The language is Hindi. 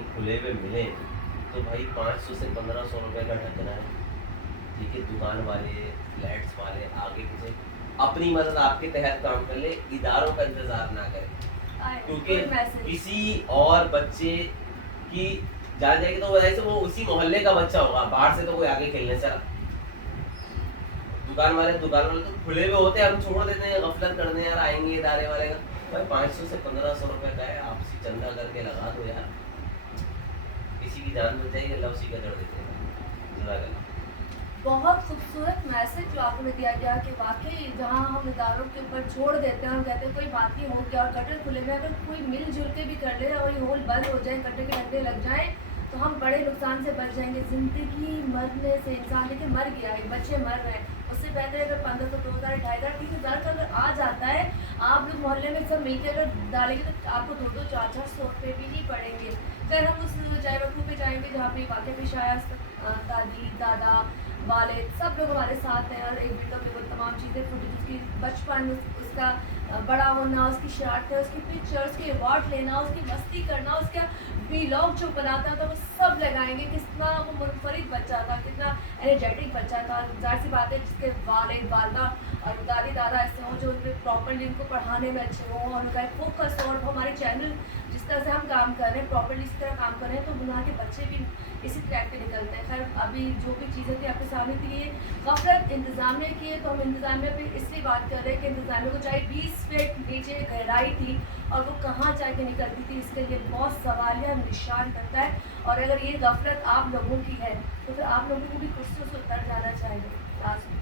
कहीं खुले हुए मिले तो भाई 500 से 1500 रुपए का ढकना है। ठीक है, दुकान वाले, फ्लैट्स वाले आगे पीछे अपनी मदद आपके तहत काम कर ले, इदारों का इंतजार ना करें, क्योंकि किसी और बच्चे की जान जाएगी तो वजह से वो उसी मोहल्ले का बच्चा होगा, बाहर से तो कोई आगे खेलने चला। दुकान वाले तो खुले हुए होते हैं, हम छोड़ देते हैं गफलत करने, यार आएंगे इदारे वाले का। भाई 500 से 1500 रुपए का है, आपसी चंदा करके लगा दो यार, किसी की जान बच जाएगी, अल्लाह उसी का कर देते हैं। बहुत खूबसूरत मैसेज जो आपने दिया गया कि वाकई जहाँ हम इदारों के ऊपर छोड़ देते हैं, हम कहते हैं कोई बात नहीं हो गया, और गटर खुले में अगर कोई मिलजुल के भी कर ले और ये होल बंद हो जाए, गटर के डंडे लग जाएं, तो हम बड़े नुकसान से बच जाएंगे। ज़िंदगी मरने से, इंसान देखिए मर गया है, बच्चे मर रहे हैं, उससे बेहतर है अगर 1500, 2000, 2500, 3000 का अगर आ जाता है, आप लोग मोहल्ले में सब मिलकर अगर डालेंगे तो आपको 2-2, 4-4 सौ रुपये भी नहीं पड़ेंगे। फिर हम उस चाय वकू पे जाएंगे जहाँ पे वाक़ई पेश आया, दादी दादा वाले सब लोग हमारे साथ हैं, और एक बेटा पे वो तमाम चीज़ें फुटेज, उसकी बचपन, उसका बड़ा होना, उसकी शरारतें, उसकी पिक्चर, उसके अवार्ड लेना, उसकी मस्ती करना, उसका वीलॉग जो बनाता था वो सब लगाएंगे, कितना वो मुनफरिद बच्चा था, कितना एनर्जेटिक बच्चा था। ज़ाहिर सी बात है जिसके वालिद वालदा और दादी दादा ऐसे हों जो उनके प्रॉपरली उनको पढ़ाने में अच्छे हों और उनका एक फोकस हो, और हमारे चैनल जिस तरह से हम काम कर रहे हैं प्रॉपरली इस तरह काम कर रहे हैं, तो वहाँ के बच्चे भी इसी ट्रैक पे निकलते हैं। खैर अभी जो भी चीज़ें थी आपके सामने थी, ये गफलत इंतज़ामिया की है, तो हम इंतज़ामिया पे इसलिए बात कर रहे हैं कि इंतज़ामिया को चाहे 20 फीट नीचे गहराई थी और वो कहाँ जाके निकलती थी, इसके लिए बहुत सवालिया निशान बनता है। और अगर ये गफलत आप लोगों की है तो फिर आप लोगों को भी कुर्सियों से उतर जाना चाहिए। लास्ट